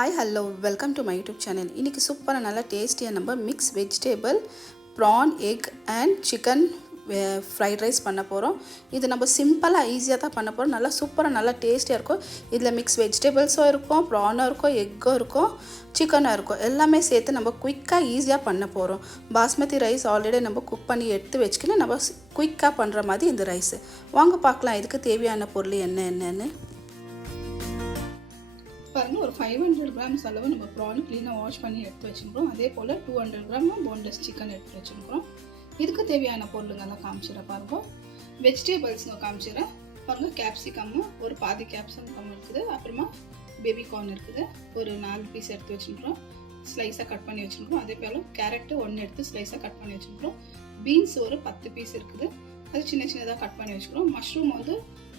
Hi, hello, welcome to my YouTube channel. இன்னைக்கு சூப்பரா நல்ல டேஸ்டியா நம்ம mix vegetable prawn egg and chicken fried rice பண்ண போறோம். இது நம்ம சிம்பிளா ஈஸியா தான் பண்ண போறோம். நல்லா சூப்பரா நல்ல டேஸ்டியா இருக்கும். இதுல மிக்ஸ் வெஜிடபிள்ஸோ இருக்கும், prawn இருக்கும், எக்கோ இருக்கும், சிக்கனும் இருக்கும். எல்லாமே சேர்த்து நம்ம குயிக்கா ஈஸியா பண்ண போறோம். பாஸ்மதி ரைஸ் ஆல்ரெடி நம்ம குக் பண்ணி எடுத்து வெச்சுக்கினா நம்ம குயிக்கா பண்ற மாதிரி இந்த ரைஸ். வாங்க பார்க்கலாம் இதுக்கு தேவையான பொருள் என்னன்னு. பாருங்க ஒரு 500 grams அளவு நம்ம prawn க்ளீனா வாஷ் பண்ணி எடுத்து வச்சிருக்கோம். அதே போல 200 gram boneless chicken எடுத்து வச்சிருக்கோம். இதுக்கு தேவையான பொருளுங்கலாம் காமிச்சிர பாருங்க. வெஜிடபிள்ஸ் காமிச்சிர பாருங்க. கேப்சிகம் ஒரு பாதி கேப்சிகம் இருக்குது. அப்புறமா பேபி கார்ன் இருக்குது. ஒரு 4 பீஸ் எடுத்து வச்சிருக்கோம். ஸ்லைஸா கட் பண்ணி வச்சிருக்கோம். அதே போல கேரட் 1 எடுத்து ஸ்லைஸா கட் பண்ணி வச்சிருக்கோம். பீன்ஸ் ஒரு 10 பீஸ் இருக்குது. அது சின்ன சின்னதா கட் பண்ணி வச்சிருக்கோம். மஷ்ரூம் வந்து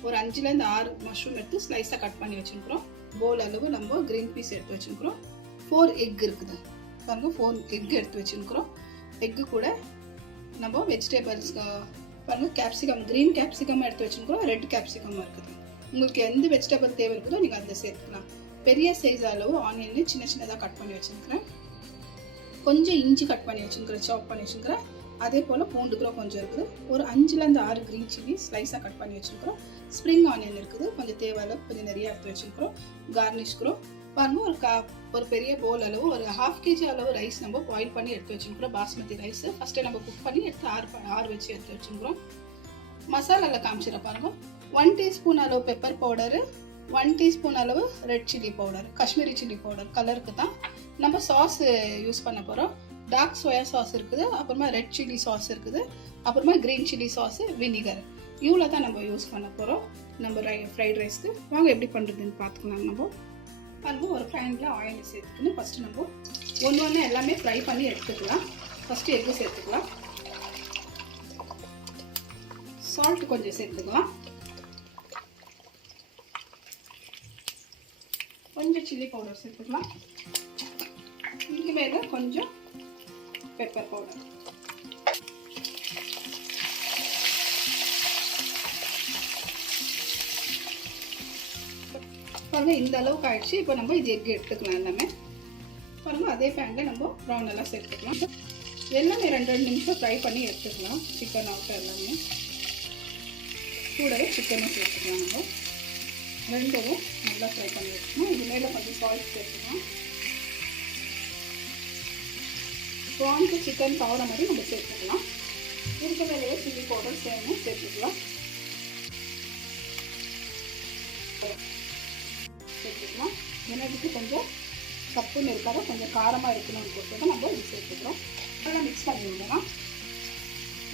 ஒரு 5 ல இருந்து 6 மஷ்ரூம் எடுத்து ஸ்லைஸா கட் பண்ணி வச்சிருக்கோம். போல் அளவு நம்ம கிரீன் பீஸ் எடுத்து வச்சிருக்கோம். 4 எக் இருக்குது. பாருங்க 4 எக் எடுத்து வச்சிருக்கோம். எக் கூட நம்ம வெஜிடபிள்ஸ் பாருங்க கேப்சிகம் கிரீன் கேப்சிகம் எடுத்து வச்சிருக்கோம். ரெட் கேப்சிகம் இருக்குது. உங்களுக்கு எந்த வெஜிடபிள் தேவை இருக்குதோ நீங்க அதை சேர்த்துக்கலாம். பெரிய சைஸ் அளவு ஆனியன் சின்ன சின்னதா கட் பண்ணி வச்சிருக்கேன். கொஞ்சம் இஞ்சி கட் பண்ணி வச்சிருக்கேன், சாப் பண்ணி வச்சிருக்கேன். அதே போல பூண்டு கூட கொஞ்சம் இருக்குது. ஒரு 5 ல இருந்து 6 கிரீன் சில்லி ஸ்லைஸா கட் பண்ணி வச்சிருக்கோம். ஸ்ப்ரிங் ஆனியன் இருக்குது. கொஞ்சம் தேவையான கொஞ்சம் நிறைய எடுத்து வச்சிருக்கோம். கார்னிஷ்க்குறோம். பாருங்க ஒரு பெரிய பவுல் அளவு ஒரு 1/2 kg அளவு ரைஸ் நம்ம பாயில் பண்ணி எடுத்து வச்சிருக்கோம். பாஸ்மதி ரைஸ் ஃபர்ஸ்ட் நம்ம குக் பண்ணி எடுத்து ஆற வச்சு எடுத்து வச்சிருக்கோம். மசாலால காமிச்சிர பாருங்க. 1 டீஸ்பூன் அளவு பெப்பர் பவுடர், 1 டீஸ்பூன் அளவு red chilli powder, Kashmiri chilli powder கலருக்கு தான். நம்ம சாஸ் யூஸ் பண்ண போறோம். டார்க் சோயா சாஸ் இருக்குது. அப்புறமா ரெட் சில்லி சாஸ் இருக்குது. அப்புறமா கிரீன் சில்லி சாஸ், வினிகர். இவ்வளோ தான் நம்ம யூஸ் பண்ண போகிறோம் நம்ம ஃப்ரைட் ரைஸ்க்கு. வாங்க எப்படி பண்ணுறதுன்னு பார்த்துக்கலாம். நம்ம பாருங்க ஒரு பேனில் ஆயில் சேர்த்துக்கணும். ஃபஸ்ட்டு நம்ம ஒன்று எல்லாமே ஃப்ரை பண்ணி எடுத்துக்கலாம். ஃபஸ்ட்டு எக்கு சேர்த்துக்கலாம். சால்ட் கொஞ்சம் சேர்த்துக்கலாம். கொஞ்சம் சில்லி பவுடர் சேர்த்துக்கலாம். இதுக்கு மேலே கொஞ்சம் பெப்பர் பவுடர். பாருங்க இந்த அளவுக்கு ஆயிடுச்சு. இப்போ நம்ம இது எக் எடுத்துக்கலாம். எல்லாமே பாருங்க அதே பேன்ல நம்ம ப்ரான் எல்லாம் சேர்த்துக்கலாம். எல்லாமே 2 நிமிஷம் ஃப்ரை பண்ணி எடுத்துக்கலாம். சிக்கன் அவுட் எல்லாமே கூடவே சிக்கனும் சேர்த்துக்கலாம். நம்ம ரெண்டும் நல்லா ஃப்ரை பண்ணி எடுத்துக்கலாம். இது மேலே கொஞ்சம் சால்ட் சேர்த்துக்கலாம். ப்ரான்க்கு சிக்கன் பவுடர் மாதிரி நம்ம சேர்த்துக்கலாம். இதுக்கு மேலேயே சில்லி பவுடர் சேர்த்துக்கலாம். ஏன்னா இதுக்கு கொஞ்சம் சப்புன்னு இருக்காத கொஞ்சம் காரமாக இருக்கணும்னு பொறுத்து நம்ம இது சேர்த்துக்கிறோம். நல்லா மிக்ஸ் பண்ணி விடலாம்.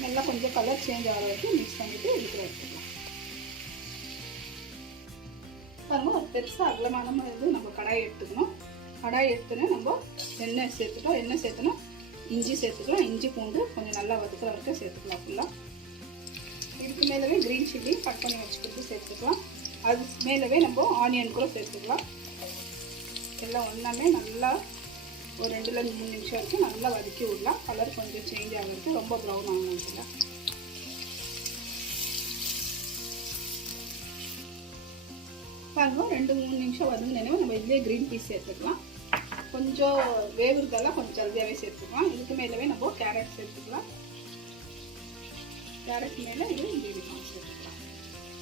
நல்லா கொஞ்சம் கலர் சேஞ்ச் ஆகிற வரைக்கும் மிக்ஸ் பண்ணிவிட்டு இதுக்கு எடுத்துக்கலாம். பாருங்க ஒரு பெருசாக அகலமான இது நம்ம கடாயை எடுத்துக்கணும். கடாயை எடுத்துன்னு நம்ம எண்ணெய் சேர்த்துட்டோம். எண்ணெய் சேர்த்துனா இஞ்சி சேர்த்துக்கலாம். இஞ்சி பூண்டு கொஞ்சம் நல்லா வதக்கிற வரைக்கும் சேர்த்துக்கலாம். ஃபுல்லாக இதுக்கு மேலவே க்ரீன் சில்லி கட் பண்ணி வச்சுக்கிட்டு சேர்த்துக்கலாம். அது மேலவே நம்ம ஆனியன் கூட சேர்த்துக்கலாம். எல்லாம் ஒன்றாமே நல்லா ஒரு 2 ல இருந்து 3 நிமிஷம் வரைக்கும் நல்லா வதக்கி விடலாம். கலர் கொஞ்சம் சேஞ்ச் ஆகிறதுக்கு ரொம்ப ப்ரௌன் ஆகணும்ல. பாருங்க 2-3 நிமிஷம் வதங்கினேனே நம்ம இதுலேயே க்ரீன் பீஸ் சேர்த்துக்கலாம். கொஞ்சம் வேவுறதெல்லாம் கொஞ்சம் ஜல்தியாகவே சேர்த்துக்கலாம். இதுக்கு மேலவே நம்ம கேரட் சேர்த்துக்கலாம். கேரட் மேலே இது பேபி கார்ன் சேர்த்துக்கலாம்.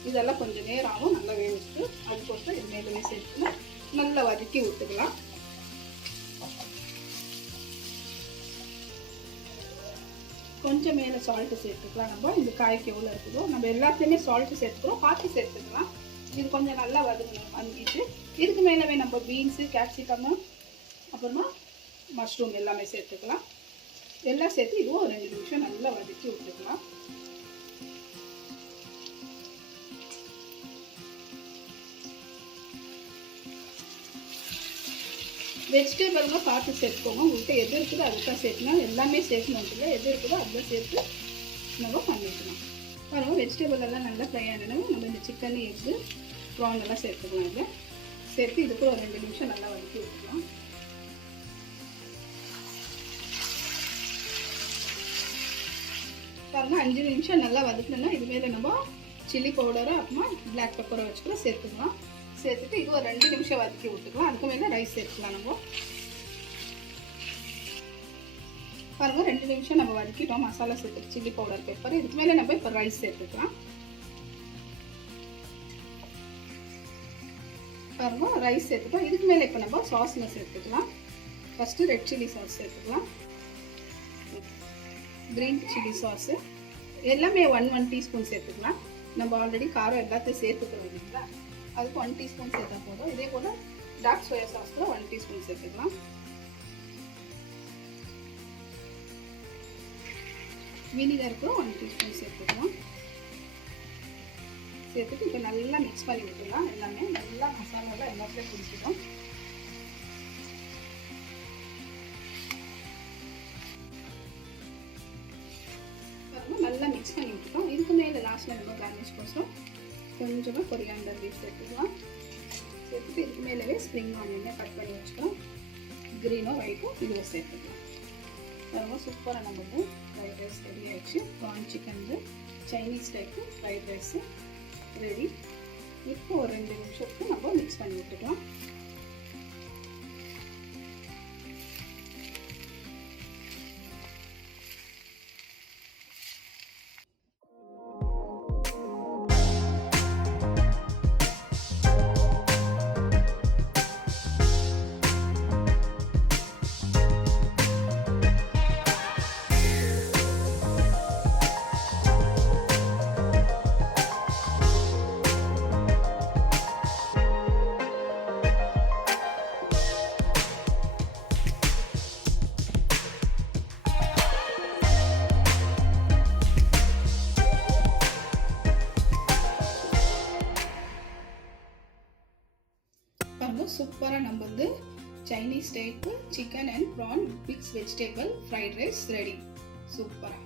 இதெல்லாம் கொஞ்சம் நேரம் ஆகும் நல்லா வேவுக்கு. அதுக்கோசரம் இது மேலவே சேர்த்துக்கலாம். நல்லா வதக்கி விட்டுக்கலாம். கொஞ்சம் மேலே சால்ட்டு சேர்த்துக்கலாம். நம்ம இந்த காய்க்கு எவ்வளோ இருக்குதோ நம்ம எல்லாத்தையுமே சால்ட்டு சேர்த்துக்கிறோம். பார்த்து சேர்த்துக்கலாம். இது கொஞ்சம் நல்லா வதங்கிட்டு இதுக்கு மேலவே நம்ம பீன்ஸு, கேப்சிகம், அப்புறமா மஷ்ரூம் எல்லாமே சேர்த்துக்கலாம். எல்லாம் சேர்த்து இதுவும் ஒரு 2 நிமிஷம் நல்லா வதக்கி விட்டுக்கலாம். வெஜிடபிள்ங்க பார்த்து சேர்த்துக்கோங்க. உங்கள்கிட்ட எது இருக்குதோ அதுதான் சேர்க்கணும். எல்லாமே சேர்க்கணும் இல்லை, எது இருக்குதோ அதுதான் சேர்த்து நம்ம பண்ணிக்கலாம். பாருங்கள் வெஜிடபிள் எல்லாம் நல்லா ஃப்ரை ஆனதும் நம்ம இந்த சிக்கன், எக்கு, ப்ரான் எல்லாம் சேர்த்துக்கலாம். இதில் சேர்த்து இதுக்கு ஒரு 2 நிமிஷம் நல்லா வதக்கி விட்டுக்கலாம். பாருங்கள் 5 நிமிஷம் நல்லா வதக்கணும்னா இது மேலே நம்ம சில்லி பவுடரை அப்புறமா பிளாக் பெப்பரை வச்சுக்கூட சேர்த்துக்கலாம். சேர்த்துட்டு இது ஒரு 2 நிமிஷம் வதக்கி விட்டுக்கலாம். அதுக்கு மேலே ரைஸ் சேர்த்துக்கலாம். நம்ம பாருங்க 2 நிமிஷம் நம்ம வதக்கிட்டோம். மசாலா சேர்த்து சில்லி பவுடர், பெப்பர். இதுக்கு மேலே நம்ம இப்போ ரைஸ் சேர்த்துக்கலாம். பாருங்க ரைஸ் சேர்த்துட்டோம். இதுக்கு மேலே இப்போ நம்ம சாஸ்ல சேர்த்துக்கலாம். ஃபஸ்ட்டு ரெட் சில்லி சாஸ் சேர்த்துக்கலாம். கிரீன் சில்லி சாஸ் எல்லாமே 1 டீஸ்பூன் சேர்த்துக்கலாம். நம்ம ஆல்ரெடி காரம் எல்லாத்தையும் சேர்த்துக்கிறோம் இல்லைங்களா, அதுக்கு 1 டீஸ்பூன் சேர்த்தா போதும். இதே போல் டார்க் சோயா சாஸ் கூட 1 டீஸ்பூன் சேர்த்துக்கலாம். வினிகருக்கு 1 டீஸ்பூன் சேர்த்துக்கலாம். சேர்த்துட்டு இப்போ நல்லா மிக்ஸ் பண்ணி விட்டுலாம். எல்லாமே நல்லா மசாலாவில் எல்லாத்துலேயும் பிடிச்சிடும். நல்லா மிக்ஸ் பண்ணி விட்டுட்டோம். இதுக்கு மேலே லாஸ்ட்டில் நம்ம கார்னிஷ் கோசம் கொஞ்சமாக கொரியாண்டர் லீஃப் சேர்த்துக்கலாம். சேர்த்துட்டு இதுக்கு மேலே ஸ்ப்ரிங் ஆனியனை கட் பண்ணி வச்சுக்கலாம். க்ரீனோ ஒயிட்டோ இதில் சேர்த்துக்கலாம். ரொம்ப சூப்பராக நமக்கு ஃப்ரைட் ரைஸ் ரெடி ஆகிடுச்சு. Prawn chicken Chinese type fried rice ready. இப்போ ஒரு 2 நிமிஷத்துக்கு நம்ம மிக்ஸ் பண்ணி விட்டுக்கலாம். சூப்பராக நம்ம வந்து Chinese type chicken and prawn mix vegetable fried rice ready. சூப்பராக.